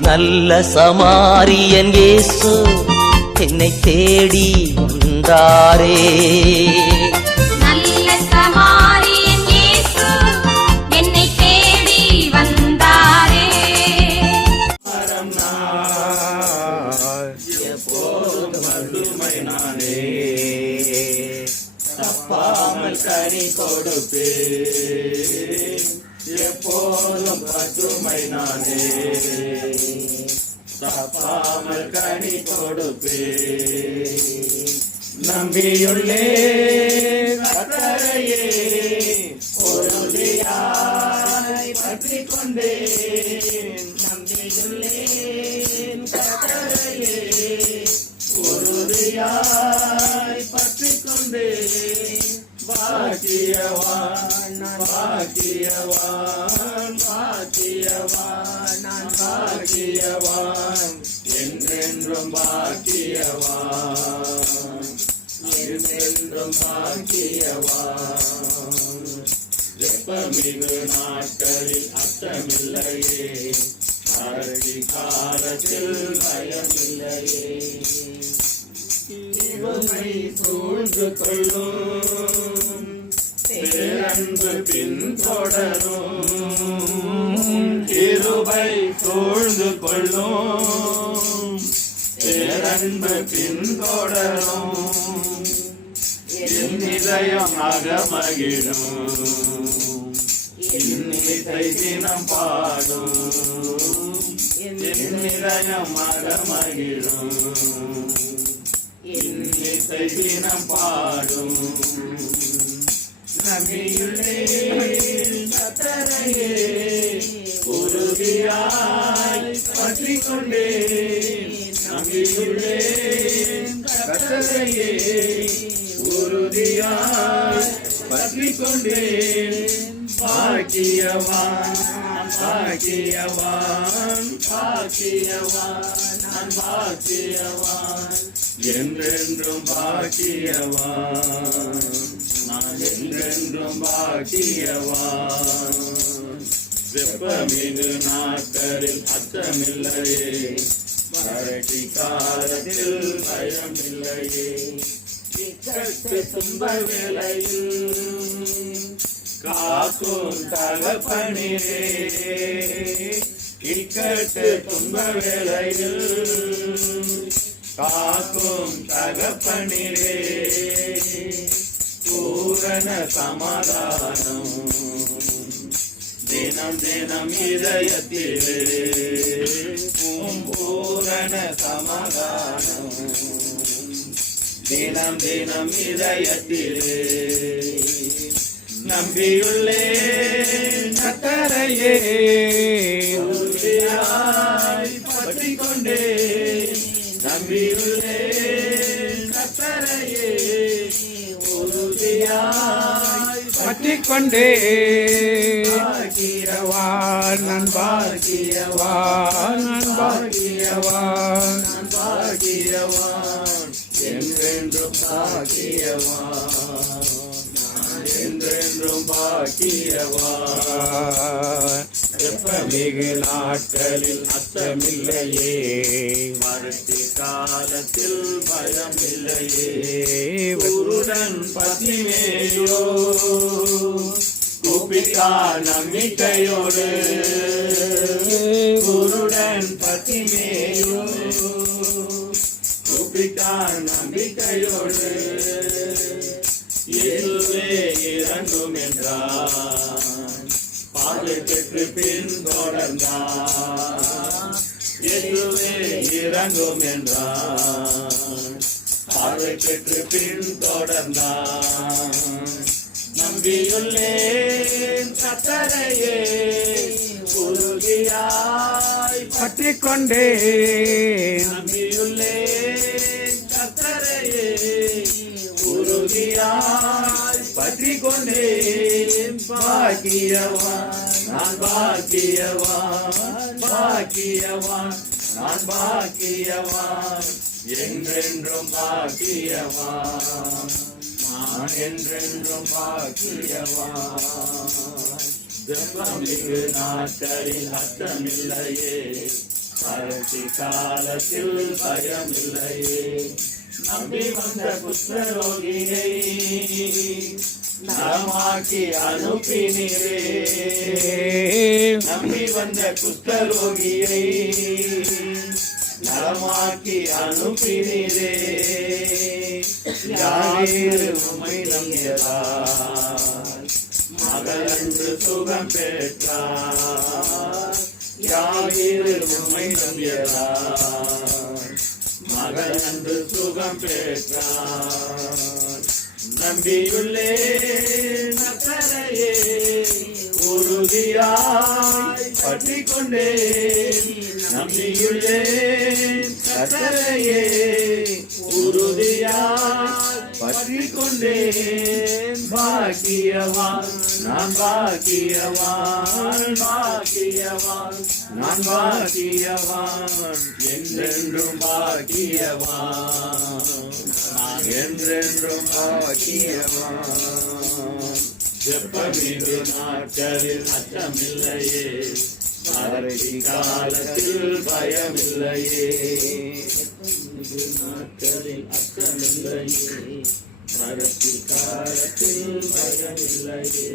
நல்ல சமாரியன் இயேசு என்னை தேடி வந்தாரே. நல்ல சமாரியன் இயேசு என்னை தேடி வந்தாரே. மரம் நான் எப்போதும் மதுமை நானே, தப்பாமல் கனி கொடுப்பேன், எப்போதும் பசுமை நானே, தப்பாமல் கனி கொடுப்பேன். நம்பியுள்ளே கர்த்தரையே உறுதியாய் பற்றிக் கொண்டேன். நம்பியுள்ளேன் கர்த்தரையே உறுதியாய் பற்றிக் கொண்டேன். பாக்கியவான் பாக்கியவான் பாக்கியவான் நான் பாக்கியவான், என்றென்றும் பாக்கியவான், என்றென்றும் பாக்கியவான். வெப்பமிகு நாட்களில் அச்சமில்லையே, வறட்சி காலத்தில் பயமில்லையே. இவமை சூழ்ந்து கொள்ளும், பேரன்பு பின்தொடரும். கிருபை சூழ்ந்து கொள்ளும், பேரன்பு பின்தொடரும். என் இதயம் அகமகிழும், இன்னிசை தினம் பாடும். என் இதயம் அகமகிழும், இன்னிசை தினம் பாடும். நம்பியுள்ளேன் கர்த்தரையே உறுதியாய் பற்றிக் கொண்டேன். நம்பியுள்ளேன் கர்த்தரையே உறுதியாய் பற்றிக் கொண்டேன். பாக்கியவான் பாக்கியவான் பாக்கியவான் நான் பாக்கியவான், என்றென்றும் பாக்கியவான், நான் என்றென்றும் பாக்கியவான். வெப்பமிகு நாட்களில் அச்சமில்லையே, வறட்சி காலத்தில் பயமில்லையே. இக்கட்டு துன்ப வேளையில் காக்கும் தகப்பனிலே, இக்கட்டு துன்ப வேளையில் காக்கும் தகப்பனிலே. பூரண சமாதானம் தினம் தினம் இதயத்திலே, பூரண சமாதானம் தினம் தினம் இதயத்திலே. நம்பியுள்ளேன் கர்த்தரையே உறுதியாய் பற்றிக் கொண்டேன். நம்பியுள்ளேன் கர்த்தரையே உறுதியாய் பற்றிக் கொண்டேன். பாக்கியவான் நான் பாக்கியவான், நான் பாக்கியவான், நான் பாக்கியவான், என்றென்றும் பாக்கியவான், நான் என்றென்றும் பாக்கியவான். வெப்பமிகு நாட்களில் அச்சமில்லையே, வறட்சி காலத்தில் பயமில்லையே. குருடன் பத்திமேயோ கூப்பிட்டா நம்பிக்கையோடு, குருடன் பத்திமேயோ கூப்பிட்டா நம்பிக்கையோடு. இயேசுவே இறங்கும் என்றான், பாதை பெற்று பின்தொடர்ந்தான். இயேசுவே இறங்கும் என்றான், பாதை பெற்று பின்தொடர்ந்தான். நம்பியுள்ளேன் கர்த்தரையே உறுதியாய் பற்றிக் கொண்டேன். நம்பியுள்ளேன் கர்த்தரையே உறுதியாய் பற்றிக் கொண்டேன். பாக்கியவான் நான் பாக்கியவான், பாக்கியவான் நான் பாக்கியவான், என்றென்றும் பாக்கியவான், நான் என்றென்றும் பாக்கியவான். வெப்பமிகு நாட்களில் அச்சமில்லையே, வறட்சி காலத்தில் பயமில்லையே நம்பி வந்த குஷ்டரோகியை நலமாக்கி அனுப்பினீரே நம்பி வந்த குஷ்டரோகியை நலமாக்கி அனுப்பினீரே யாயிரு உம்மை நம்பியதால் மகள் அன்று சுகம் பெற்றார் யாயிரு உம்மை நம்பியதால் மகள் அன்று சுகம் பெற்றார் நம்பியுள்ளே நக்கரையே உறுதியாய் பற்றிக் கொண்டேன் நம்பியுள்ளே கத்தரையே உறுதியாய் பற்றிக் கொண்டேன் பாக்கியவான் நான் பாக்கியவான் பாக்கியவான் நான் பாக்கியவான் என்றென்றும் பாக்கியவான் நான் என்றென்றும் பாக்கியவான் ஜெபமிகு நாட்களில் அச்சமில்லையே வறட்சி காலத்தில் பயமில்லையே நாட்களில் அச்சமில்லையே வறட்சி காலத்தில் பயமில்லையே